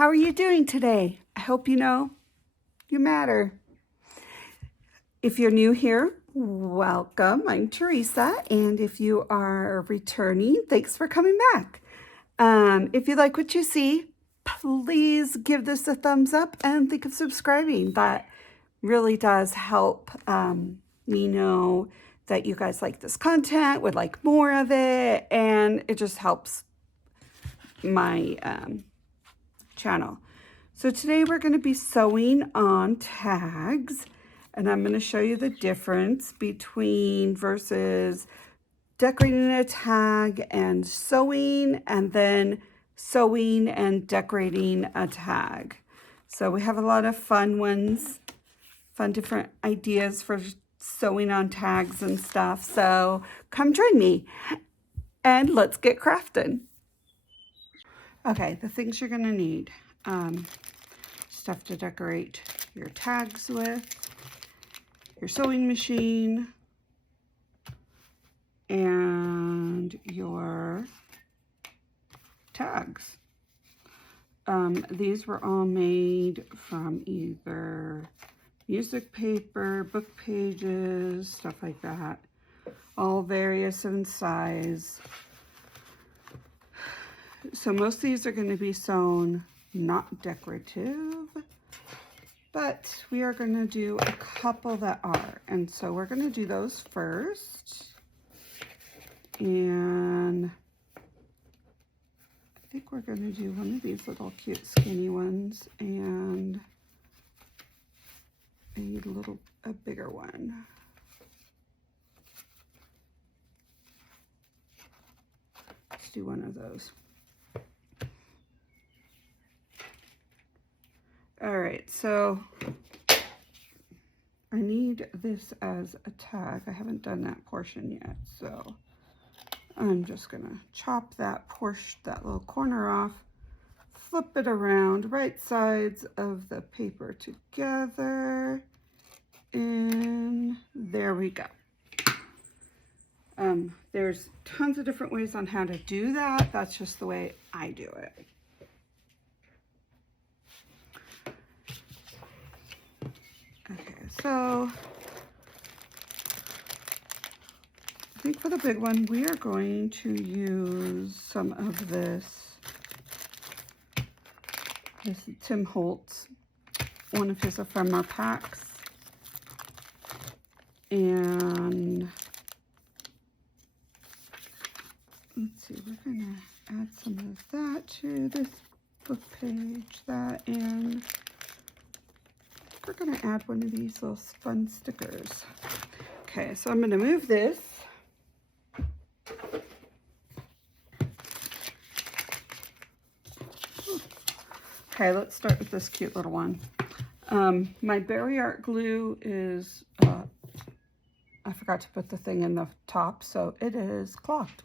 How are you doing today? I hope you know you matter. If you're new here, welcome. I'm Teresa, and if you are returning, thanks for coming back. If you like what you see, please give this a thumbs up and think of subscribing. That really does help me know that you guys like this content, would like more of it, and it just helps my channel. So today we're going to be sewing on tags, and I'm going to show you the difference between versus decorating a tag and sewing, and then sewing and decorating a tag. So we have a lot of fun ones, fun different ideas for sewing on tags and stuff. So come join me and let's get crafting. Okay, the things you're going to need. Stuff to decorate your tags with, your sewing machine, and your tags. These were all made from either music paper, book pages, stuff like that. All various in size. So most of these are going to be sewn not decorative, but we are going to do a couple that are, and so we're going to do those first. And I think we're going to do one of these little cute skinny ones and a bigger one. Let's do one of those. All right, so I need this as a tag. I haven't done that portion yet, so I'm just gonna chop that portion, that little corner off, flip it around, right sides of the paper together, and there we go. There's tons of different ways on how to do that. That's just the way I do it. Okay, so I think for the big one, we are going to use some of this Tim Holtz, one of his ephemera packs. And let's see, we're gonna add some of that to this book page, and we're going to add one of these little fun stickers. Okay, so I'm going to move this. Okay, let's start with this cute little one. My Berry Art glue is, I forgot to put the thing in the top, so it is cloth.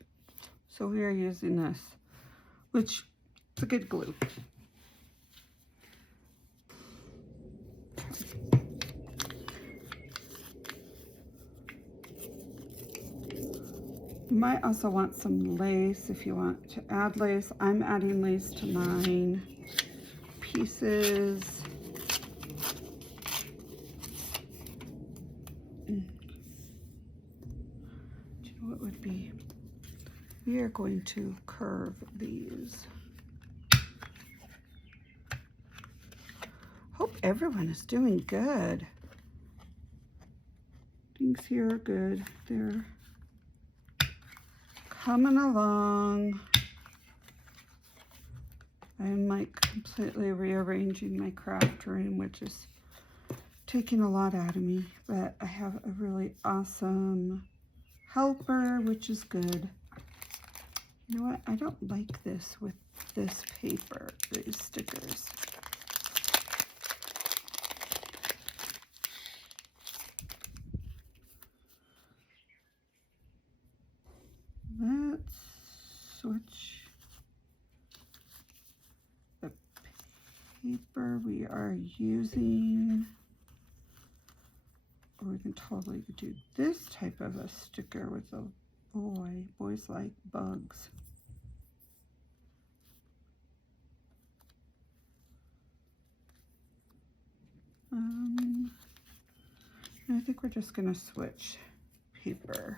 So we are using this, which is a good glue. You might also want some lace if you want to add lace. I'm adding lace to mine. Pieces. Do you know what would be? We are going to curve these. Hope everyone is doing good. Things here are good. They're coming along. I'm like completely rearranging my craft room, which is taking a lot out of me, but I have a really awesome helper, which is good. You know what? I don't like this with this paper, these stickers. Let's switch the paper we are using, or we can totally do this type of a sticker with a boy. Boys like bugs. I think we're just going to switch paper.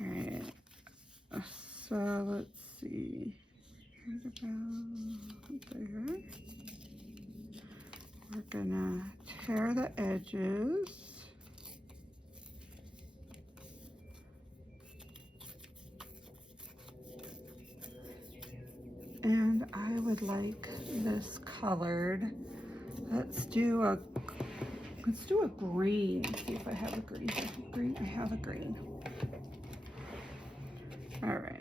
All right, so let's see. Right about there. We're gonna tear the edges. And I would like this colored. Let's do a green. See if I have a green. Green, I have a green. All right.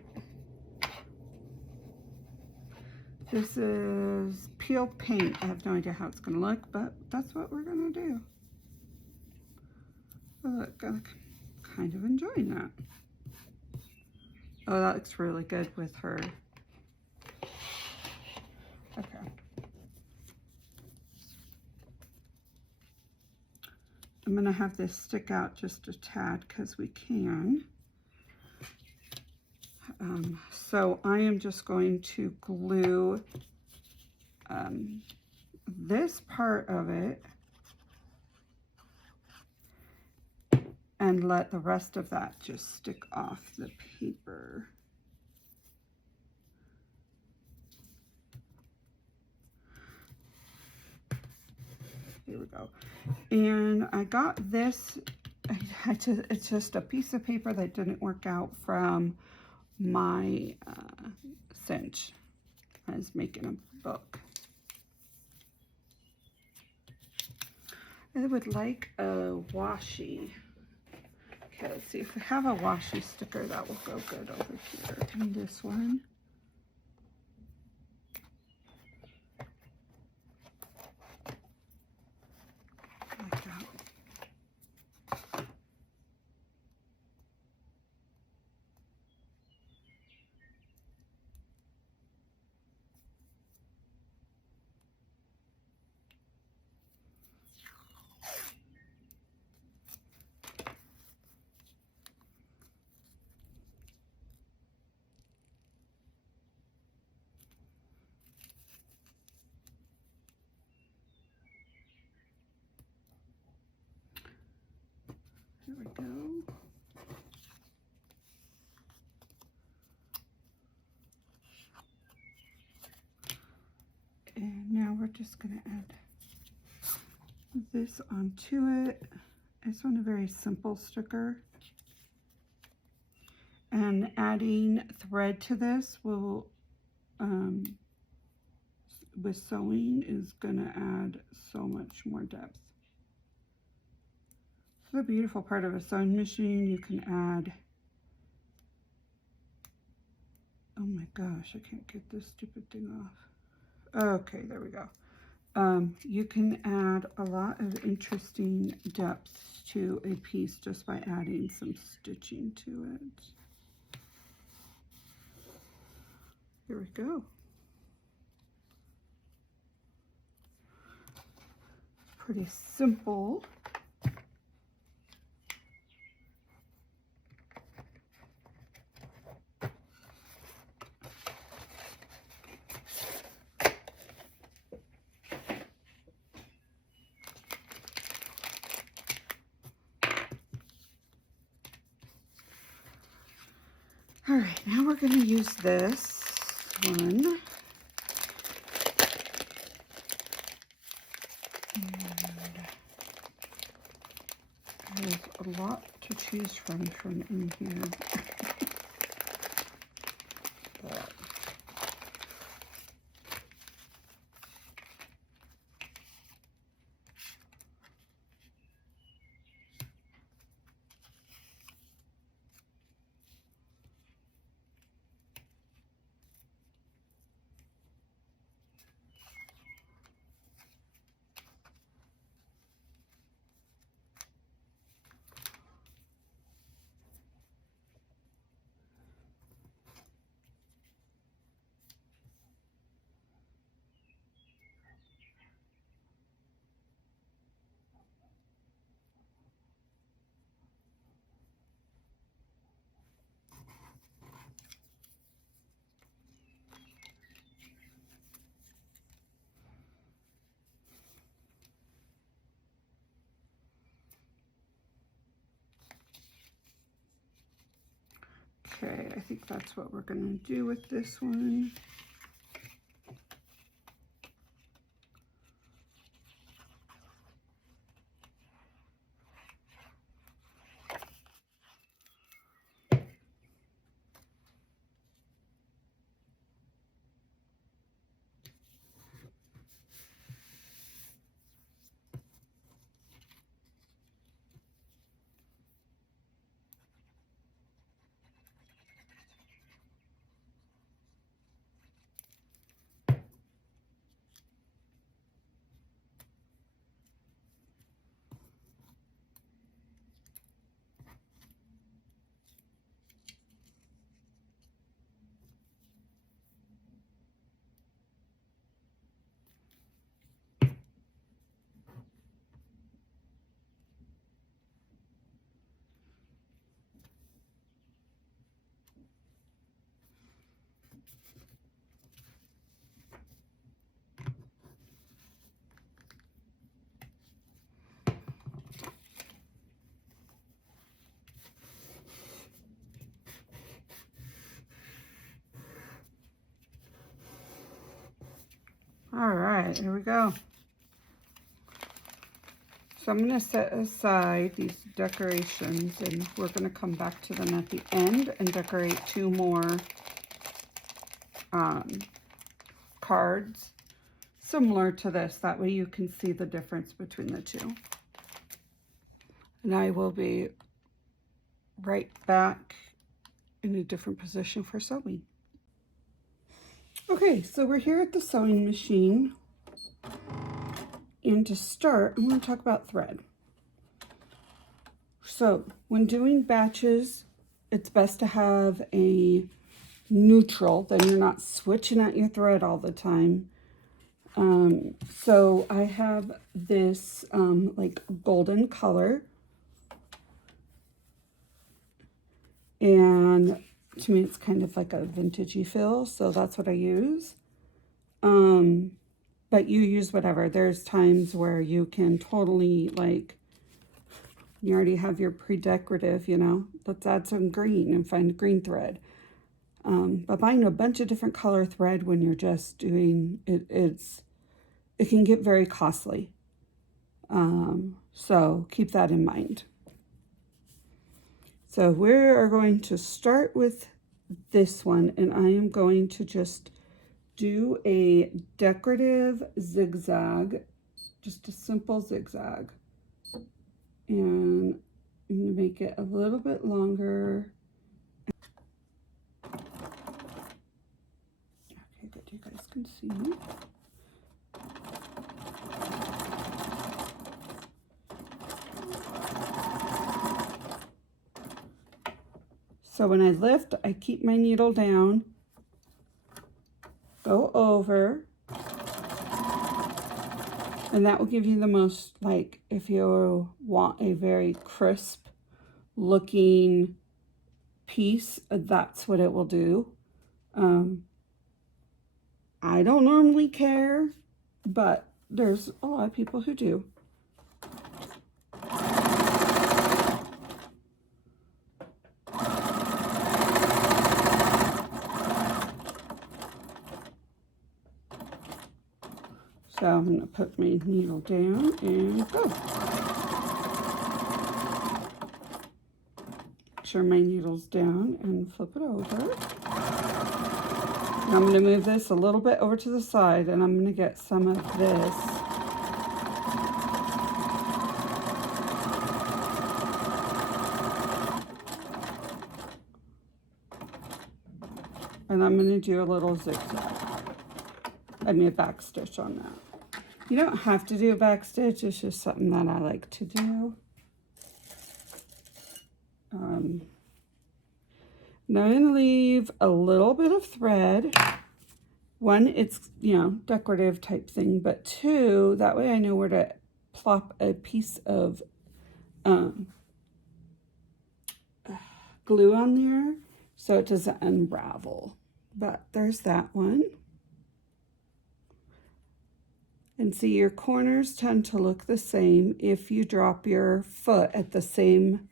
This is peeled paint. I have no idea how it's gonna look, but that's what we're gonna do. Oh, look, I'm kind of enjoying that. Oh, that looks really good with her. Okay. I'm gonna have this stick out just a tad because we can. So I am just going to glue this part of it and let the rest of that just stick off the paper. Here we go. And I got this, it's just a piece of paper that didn't work out from my cinch. I was making a book. I would like a washi. Okay, let's see if we have a washi sticker that will go good over here. And this one. Like that. There we go. And now we're just going to add this onto it. I just want a very simple sticker. And adding thread to this will, with sewing, is going to add so much more depth. So the beautiful part of a sewing machine, you can add, oh my gosh, I can't get this stupid thing off. Okay, there we go. You can add a lot of interesting depths to a piece just by adding some stitching to it. Here we go. Pretty simple. All right, now we're going to use this one. And there's a lot to choose from in here. But Okay, I think that's what we're going to do with this one. All right, here we go. So I'm going to set aside these decorations, and we're going to come back to them at the end and decorate 2 more cards similar to this. That way you can see the difference between the 2. And I will be right back in a different position for sewing. Okay, so we're here at the sewing machine. And to start, I'm going to talk about thread. So when doing batches, it's best to have a neutral, then you're not switching out your thread all the time. So I have this like golden color, and to me it's kind of like a vintagey feel, so that's what I use. But you use whatever. There's times where you can totally, like, you already have your pre-decorative, you know, let's add some green and find green thread. But buying a bunch of different color thread when you're just doing it, it can get very costly. So keep that in mind. So we are going to start with this one, and I am going to just do a decorative zigzag, just a simple zigzag. And I'm going to make it a little bit longer. Okay, good, you guys can see. So when I lift, I keep my needle down, go over, and that will give you the most, like, if you want a very crisp looking piece, that's what it will do. I don't normally care, but there's a lot of people who do. So I'm going to put my needle down and go. Make sure my needle's down and flip it over. Now I'm going to move this a little bit over to the side, and I'm going to get some of this. And I'm going to do a little zigzag. I mean a back stitch on that. You don't have to do a back stitch, it's just something that I like to do. Now I'm going to leave a little bit of thread. 1, it's, you know, decorative type thing, but 2, that way I know where to plop a piece of glue on there so it doesn't unravel. But there's that one. And see, your corners tend to look the same if you drop your foot at the same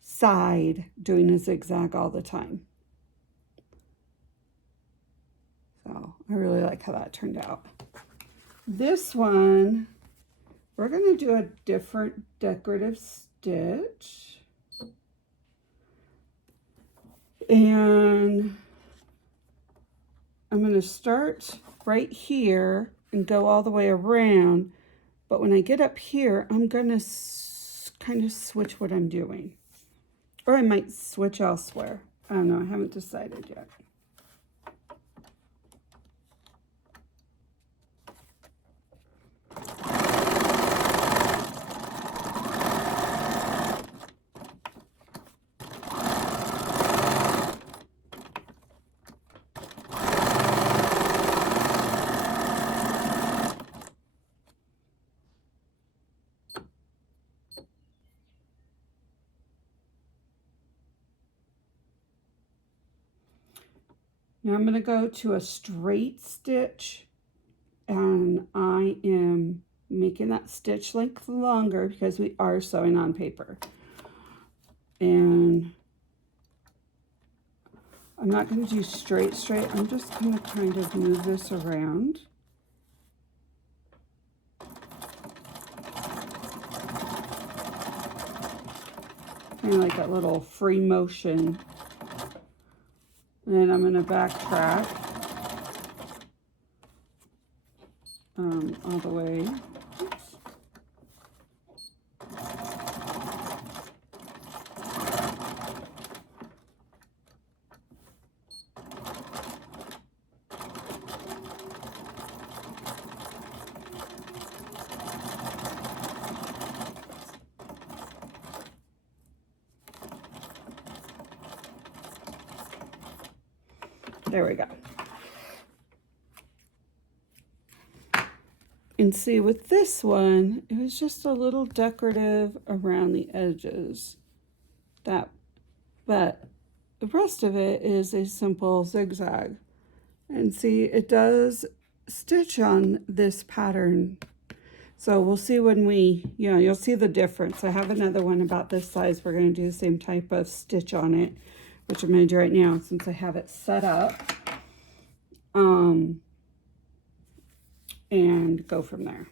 side doing a zigzag all the time. So I really like how that turned out. This one, we're going to do a different decorative stitch. And I'm going to start right here and go all the way around. But when I get up here, I'm going to kind of switch what I'm doing. Or I might switch elsewhere. I don't know. I haven't decided yet. Now I'm going to go to a straight stitch, and I am making that stitch length longer because we are sewing on paper. And I'm not going to do straight. I'm just going to kind of move this around. Kind of like a little free motion. And then I'm going to backtrack all the way. Oops. There we go. And see, with this one, it was just a little decorative around the edges. But the rest of it is a simple zigzag. And see, it does stitch on this pattern. So we'll see when you'll see the difference. I have another one about this size. We're going to do the same type of stitch on it, which I'm going to do right now since I have it set up. And go from there.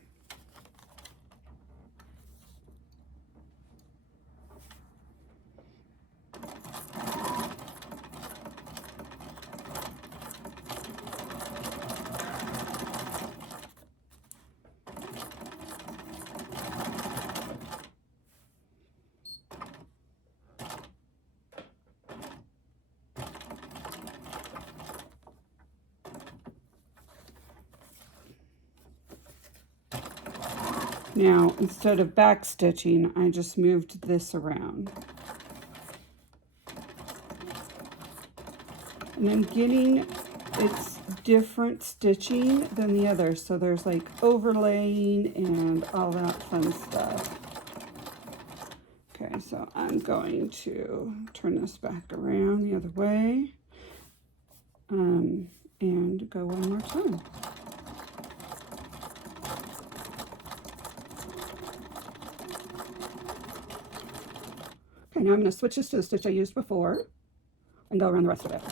Now, instead of back stitching, I just moved this around. And I'm getting its different stitching than the other. So there's like overlaying and all that fun stuff. Okay, so I'm going to turn this back around the other way. And go one more time. Okay, now I'm going to switch this to the stitch I used before and go around the rest of it.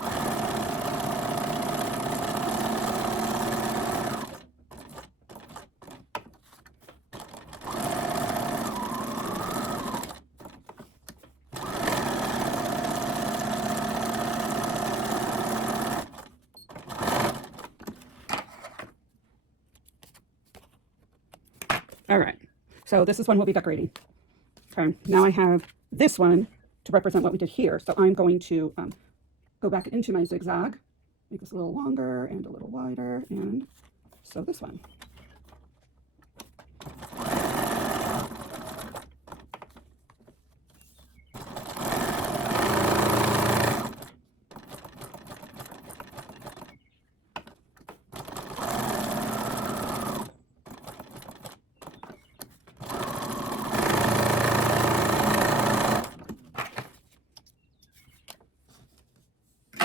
All right, so this is one we'll be decorating. Okay, now I have this one to represent what we did here. So I'm going to go back into my zigzag, make this a little longer and a little wider, and sew this one.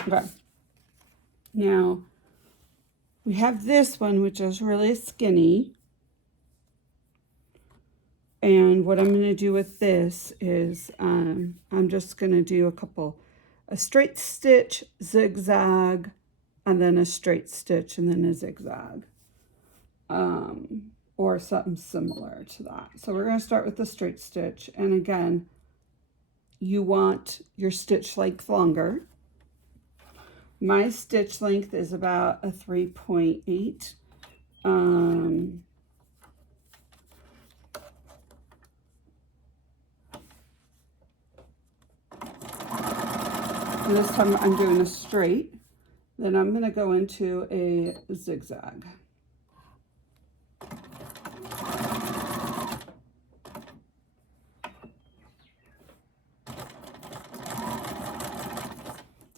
Okay, now we have this one, which is really skinny. And what I'm going to do with this is I'm just going to do a straight stitch, zigzag, and then a straight stitch, and then a zigzag. Or something similar to that. So we're going to start with the straight stitch. And again, you want your stitch length longer. My stitch length is about a 3.8. This time I'm doing a straight. Then I'm going to go into a zigzag.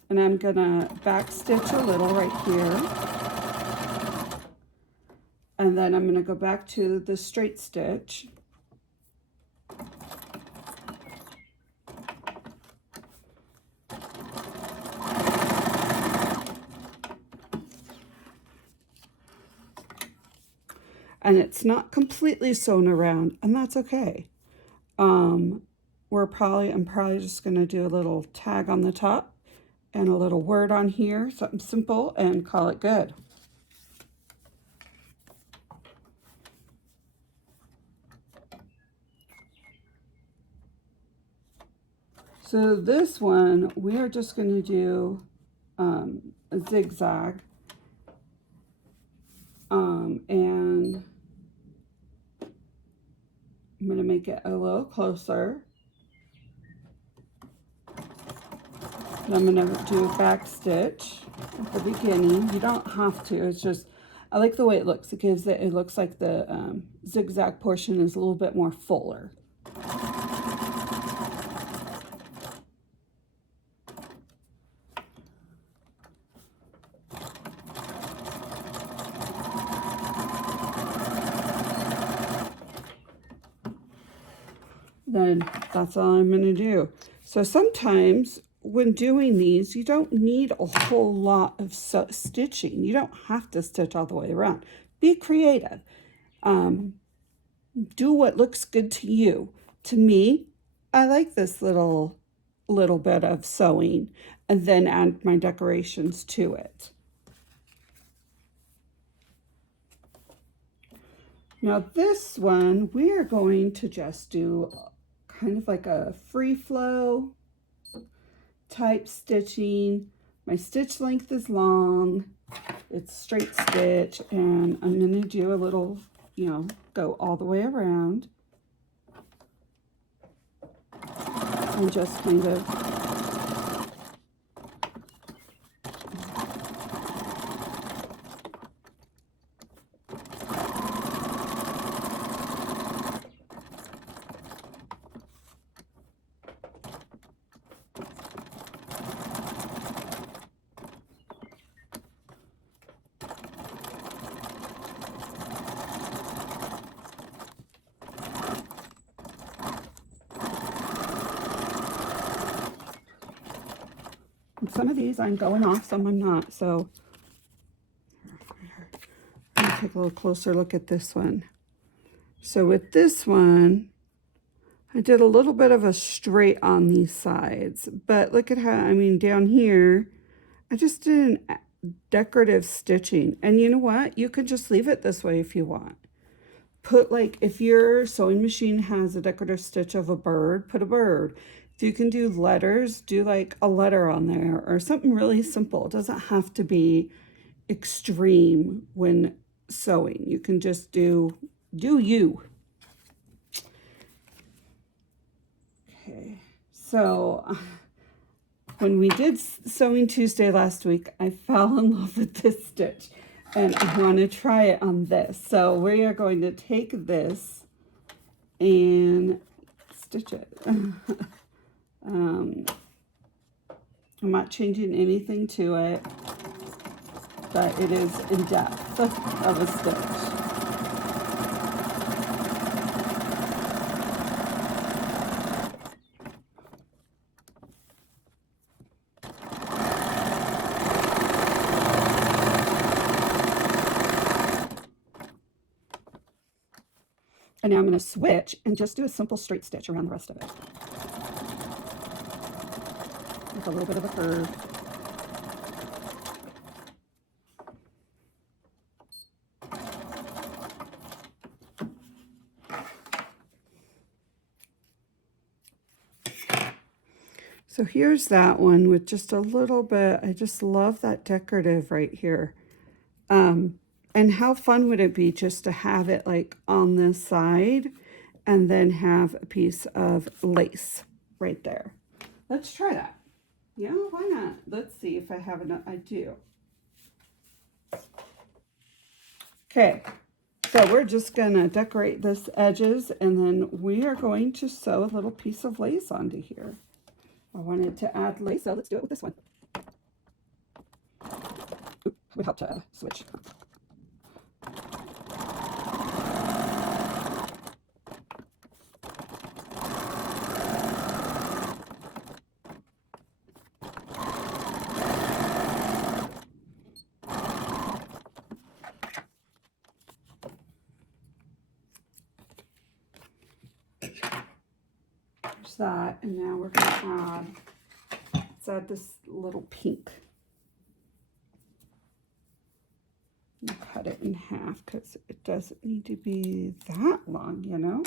And I'm going to back stitch a little right here. And then I'm going to go back to the straight stitch. And it's not completely sewn around, and that's okay. I'm probably just going to do a little tag on the top and a little word on here, something simple, and call it good. So this one, we are just going to do a zigzag, and I'm going to make it a little closer. And I'm going to do a back stitch at the beginning. You don't have to. It's just, I like the way it looks. It looks like the zigzag portion is a little bit more fuller. Then that's all I'm going to do. So sometimes when doing these, you don't need a whole lot of stitching. You don't have to stitch all the way around. Be creative. Do what looks good to you. To me, I like this little bit of sewing, and then add my decorations to it. Now this one, we are going to just do kind of like a free flow type stitching. My stitch length is long, it's straight stitch, and I'm going to do a little, go all the way around and just kind of some of these I'm going off, some I'm not. So let me take a little closer look at this one. So with this one, I did a little bit of a straight on these sides, but look at how, down here, I just did an decorative stitching. And you know what? You could just leave it this way if you want. Put if your sewing machine has a decorative stitch of a bird, put a bird. If you can do letters, do a letter on there or something really simple. It doesn't have to be extreme when sewing. You can just do you. Okay, so when we did Sewing Tuesday last week, I fell in love with this stitch and I want to try it on this. So we are going to take this and stitch it. I'm not changing anything to it, but it is in depth of a stitch. And now I'm going to switch and just do a simple straight stitch around the rest of it. With a little bit of a curve. So here's that one with just a little bit. I just love that decorative right here. And how fun would it be just to have it like on this side and then have a piece of lace right there. Let's try that. Yeah, why not? Let's see if I have enough. I do. Okay, so we're just gonna decorate this edges and then we are going to sew a little piece of lace onto here. I wanted to add lace, so let's do it with this one. Oop, would help to switch. There's that, and now we're going to add this little pink. And cut it in half because it doesn't need to be that long, you know.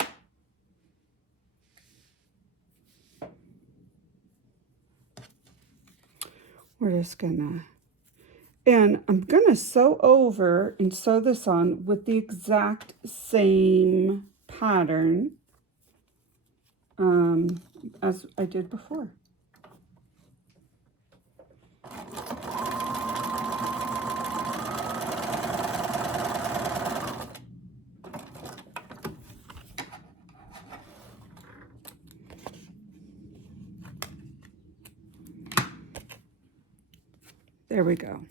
We're just gonna, and I'm gonna sew over and sew this on with the exact same pattern as I did before. There we go.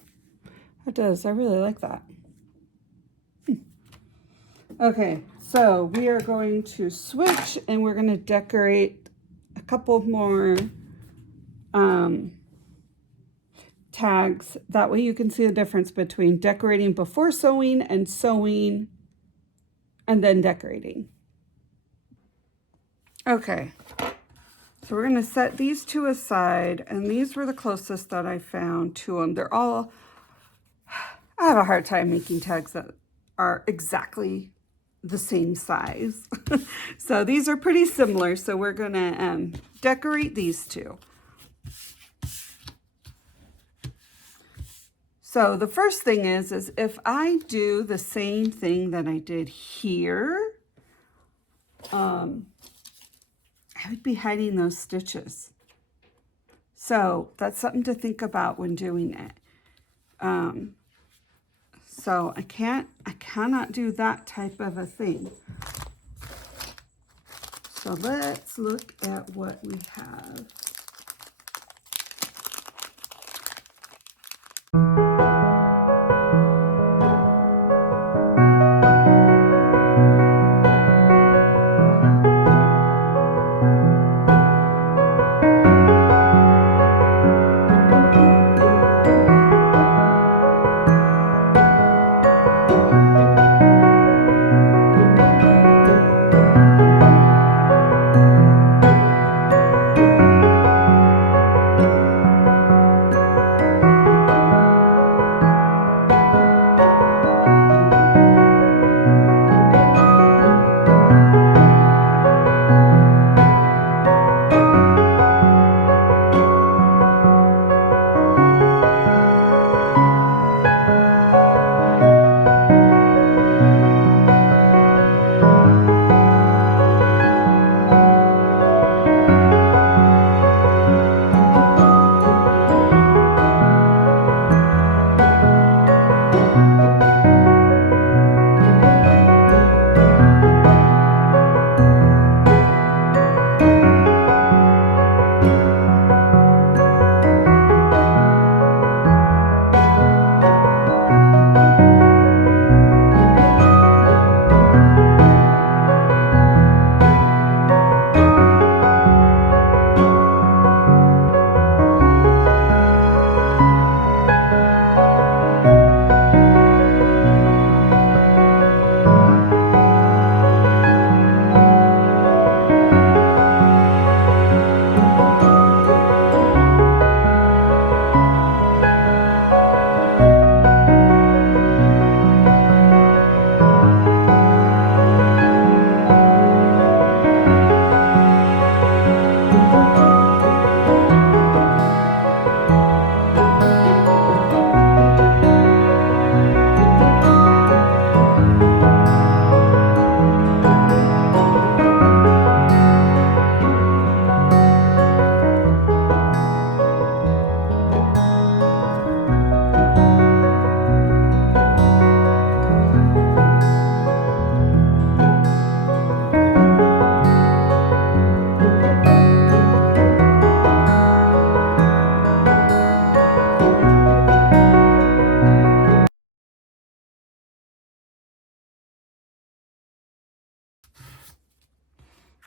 It does. I really like that. Okay, so we are going to switch and we're going to decorate a couple more tags. That way you can see the difference between decorating before sewing and then decorating. Okay, so we're going to set these two aside, and these were the closest that I found to them. They're all, I have a hard time making tags that are exactly the same size. So these are pretty similar, so we're going to decorate these two. So the first thing is if I do the same thing that I did here, I would be hiding those stitches. So that's something to think about when doing it. So I cannot do that type of a thing. So let's look at what we have.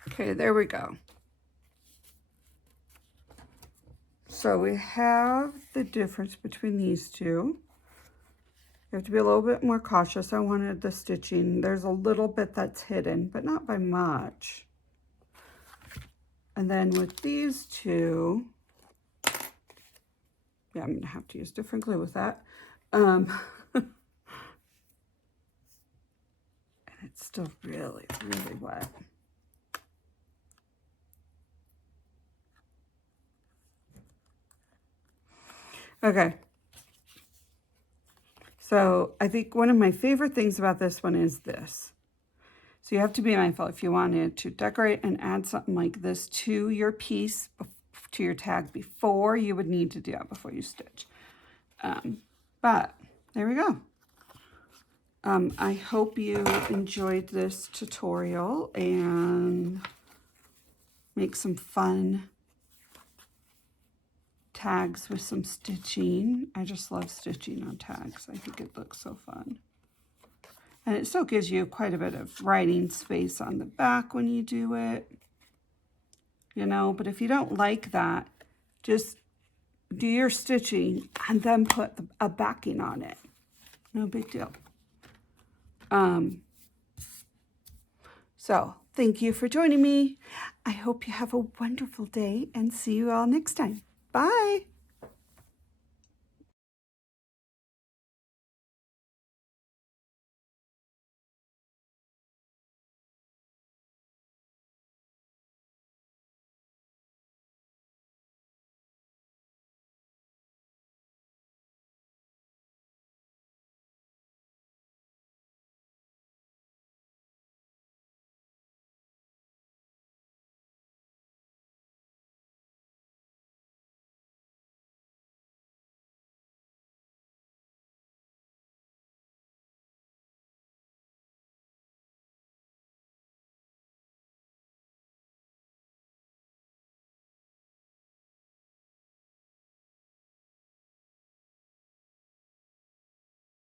Okay, there we go. So we have the difference between these two. You have to be a little bit more cautious. I wanted the stitching. There's a little bit that's hidden, but not by much. And then with these two, yeah, I'm gonna have to use different glue with that. And it's still really, really wet. Okay. So I think one of my favorite things about this one is this. So you have to be mindful if you wanted to decorate and add something like this to your piece, to your tag before, you would need to do that before you stitch. But there we go. I hope you enjoyed this tutorial and make some fun tags with some stitching. I just love stitching on tags. I think it looks so fun. And it still gives you quite a bit of writing space on the back when you do it. You know, but if you don't like that, just do your stitching and then put a backing on it. No big deal. So thank you for joining me. I hope you have a wonderful day and see you all next time. Bye.